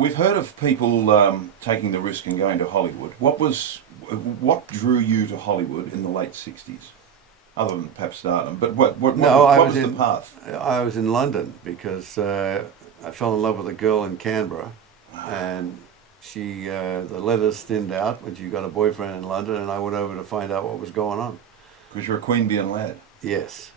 We've heard of people taking the risk and going to Hollywood. What drew you to Hollywood in the late '60s, other than perhaps stardom? But No, I what was was the in path? I was in London because I fell in love with a girl in Canberra, Ah, and she the letters thinned out when she got a boyfriend in London, and I went over to find out what was going on. because you're a Queanbeyan lad. Yes,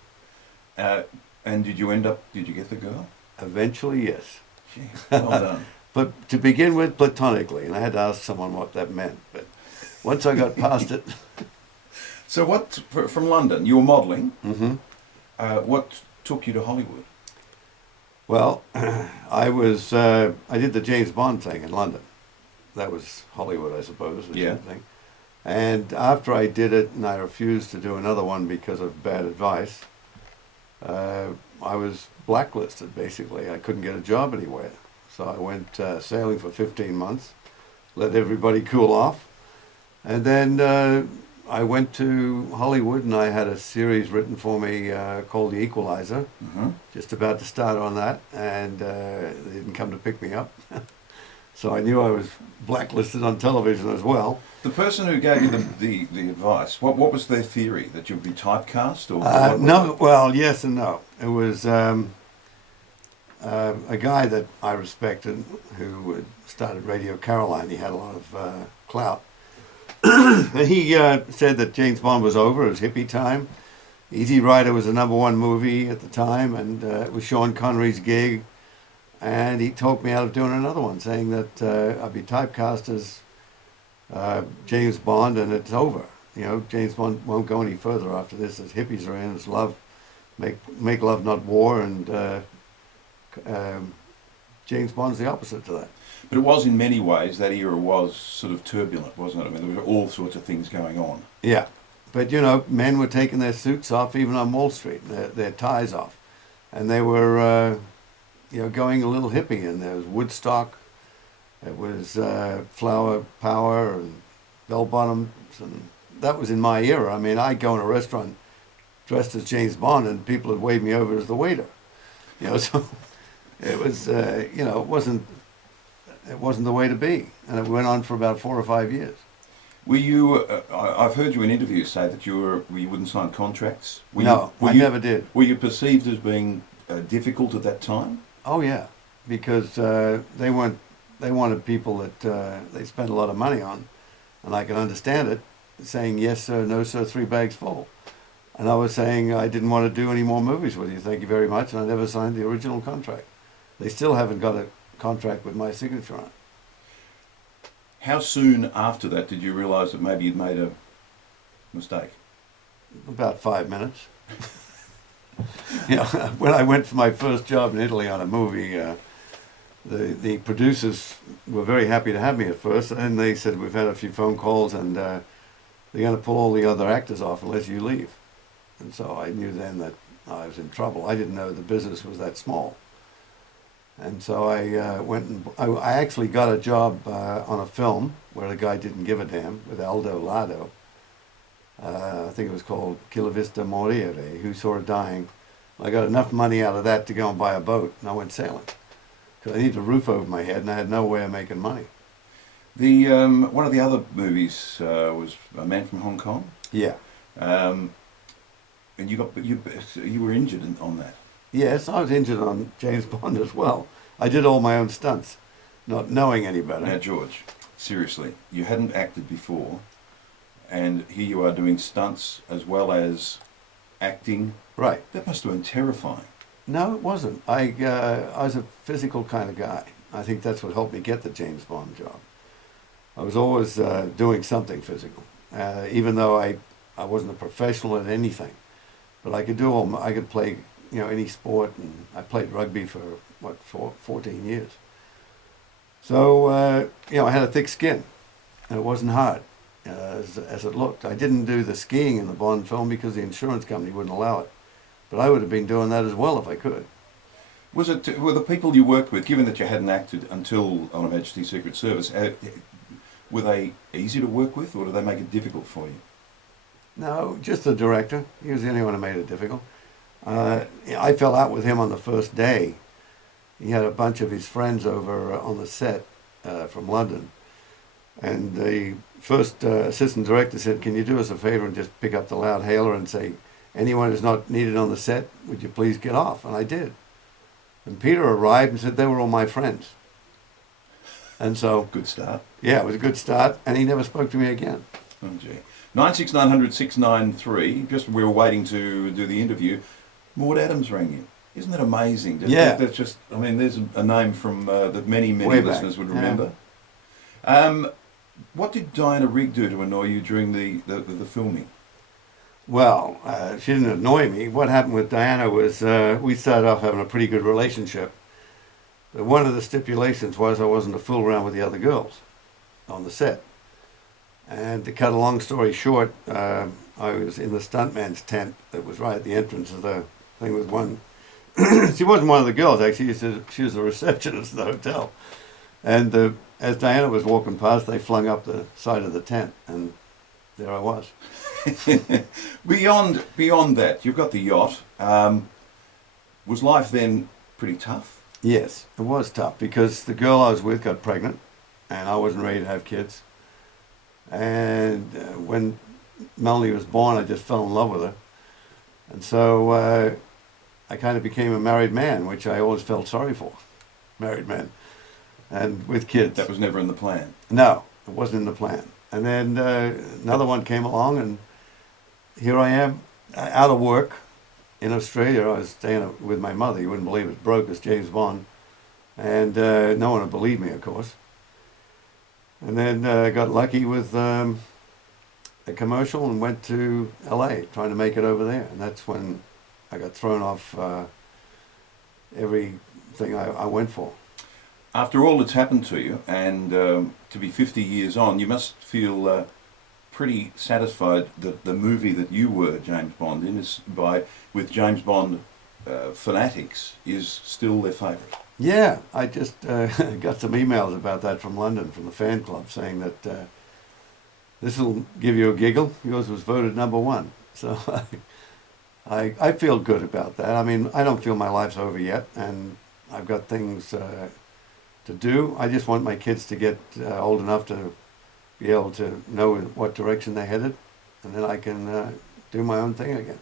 Uh, and did you end up? Did you get the girl? eventually, yes. Gee, well done. But to begin with, platonically, and I had to ask someone what that meant. But once I got past it, So from London? You were modelling. hmm What took you to Hollywood? well, I did the James Bond thing in London. That was Hollywood, I suppose, the Yeah. same thing. And after I did it, and I refused to do another one because of bad advice, I was blacklisted. Basically, I couldn't get a job anywhere. So I went sailing for 15 months, let everybody cool off, and then I went to Hollywood, and I had a series written for me called The Equalizer. Hmm. Just about to start on that, and they didn't come to pick me up. So I knew I was blacklisted on television as well. The person who gave you the advice, what was their theory? That you'd be typecast, or what was No, it? well, yes and no. It was a guy that I respected who had started Radio Caroline. He had a lot of clout. And he said that James Bond was over, it was hippie time. Easy Rider was the #1 movie at the time, and it was Sean Connery's gig. And he talked me out of doing another one, saying that I'd be typecast as James Bond, and it's over. You know, James Bond won't go any further after this. As hippies are in, it's love, make love, not war, and James Bond's the opposite to that. But it was in many ways, that era was sort of turbulent, wasn't it? I mean, there were all sorts of things going on. Yeah, but you know, men were taking their suits off, even on Wall Street, their ties off, and they were, going a little hippie. And there was Woodstock, it was Flower Power and bell bottoms, and that was in my era. I mean, I'd go in a restaurant dressed as James Bond, and people would wave me over as the waiter. You know, so it was, it wasn't the way to be, and it went on for about 4 or 5 years. Were you? I've heard you in interviews say that you wouldn't sign contracts. No, I never did. Were you perceived as being difficult at that time? Oh yeah, because they wanted people that they spent a lot of money on, and I can understand it, saying yes sir, no sir, 3 bags full. And I was saying I didn't want to do any more movies with you, thank you very much, and I never signed the original contract. They still haven't got a contract with my signature on it. How soon after that did you realise that maybe you'd made a mistake? About 5 minutes. You know, when I went for my first job in Italy on a movie, the producers were very happy to have me at first, and they said, we've had a few phone calls, and they're going to pull all the other actors off unless you leave. And so I knew then that I was in trouble. I didn't know the business was that small. And so I went and I actually got a job on a film where the guy didn't give a damn, with Aldo Lado. I think it was called Chila Vista Morire, Who Saw Her Dying. I got enough money out of that to go and buy a boat, and I went sailing. Because I needed a roof over my head, and I had no way of making money. The one of the other movies was A Man from Hong Kong, Yeah. and you were injured on that. Yes, I was injured on James Bond as well. I did all my own stunts, not knowing any better. Now, George, seriously, you hadn't acted before, and here you are doing stunts as well as acting. Right. That must have been terrifying. No, it wasn't. I was a physical kind of guy. I think that's what helped me get the James Bond job. I was always doing something physical, even though I wasn't a professional at anything. But I could play, any sport, and I played rugby for, 14 years. So, I had a thick skin, and it wasn't hard as it looked. I didn't do the skiing in the Bond film because the insurance company wouldn't allow it. But I would have been doing that as well if I could. Were the people you worked with, given that you hadn't acted until on Her Majesty's Secret Service, were they easy to work with, or did they make it difficult for you? No, just the director. He was the only one who made it difficult. I fell out with him on the first day. He had a bunch of his friends over on the set, from London. And the first assistant director said, "Can you do us a favor and just pick up the loud hailer and say, anyone who's not needed on the set, would you please get off?" And I did. And Peter arrived and said they were all my friends. And so, Good start. yeah, it was a good start, and he never spoke to me again. Oh, gee. 96900 693. Just we were waiting to do the interview. Maud Adams rang you. Isn't that amazing? Yeah. That's just, I mean, there's a name from that many Way back. listeners would Yeah. remember. What did Diana Rigg do to annoy you during the filming? Well, she didn't annoy me. What happened with Diana was we started off having a pretty good relationship. But one of the stipulations was I wasn't to fool around with the other girls on the set. And to cut a long story short, I was in the stuntman's tent that was right at the entrance of the thing with one. She wasn't one of the girls, actually. She was the receptionist at the hotel. And as Diana was walking past, they flung up the side of the tent, and there I was. Beyond that, you've got the yacht. Was life then pretty tough? Yes, it was tough because the girl I was with got pregnant, and I wasn't ready to have kids. And when Melanie was born, I just fell in love with her. And so I kind of became a married man, which I always felt sorry for. Married man. And with kids. That was never in the plan. No, it wasn't in the plan. And then another one came along, and here I am, out of work in Australia. I was staying with my mother. You wouldn't believe it. Broke as James Bond. And no one would believe me, of course. And then I got lucky with a commercial and went to LA, trying to make it over there. And that's when I got thrown off everything I went for. After all that's happened to you, and to be 50 years on, you must feel pretty satisfied that the movie that you were James Bond in, with James Bond fanatics, is still their favourite. Yeah, I just got some emails about that from London, from the fan club, saying that this will give you a giggle. Yours was voted #1. So I feel good about that. I mean, I don't feel my life's over yet, and I've got things to do. I just want my kids to get old enough to be able to know what direction they're headed, and then I can do my own thing again.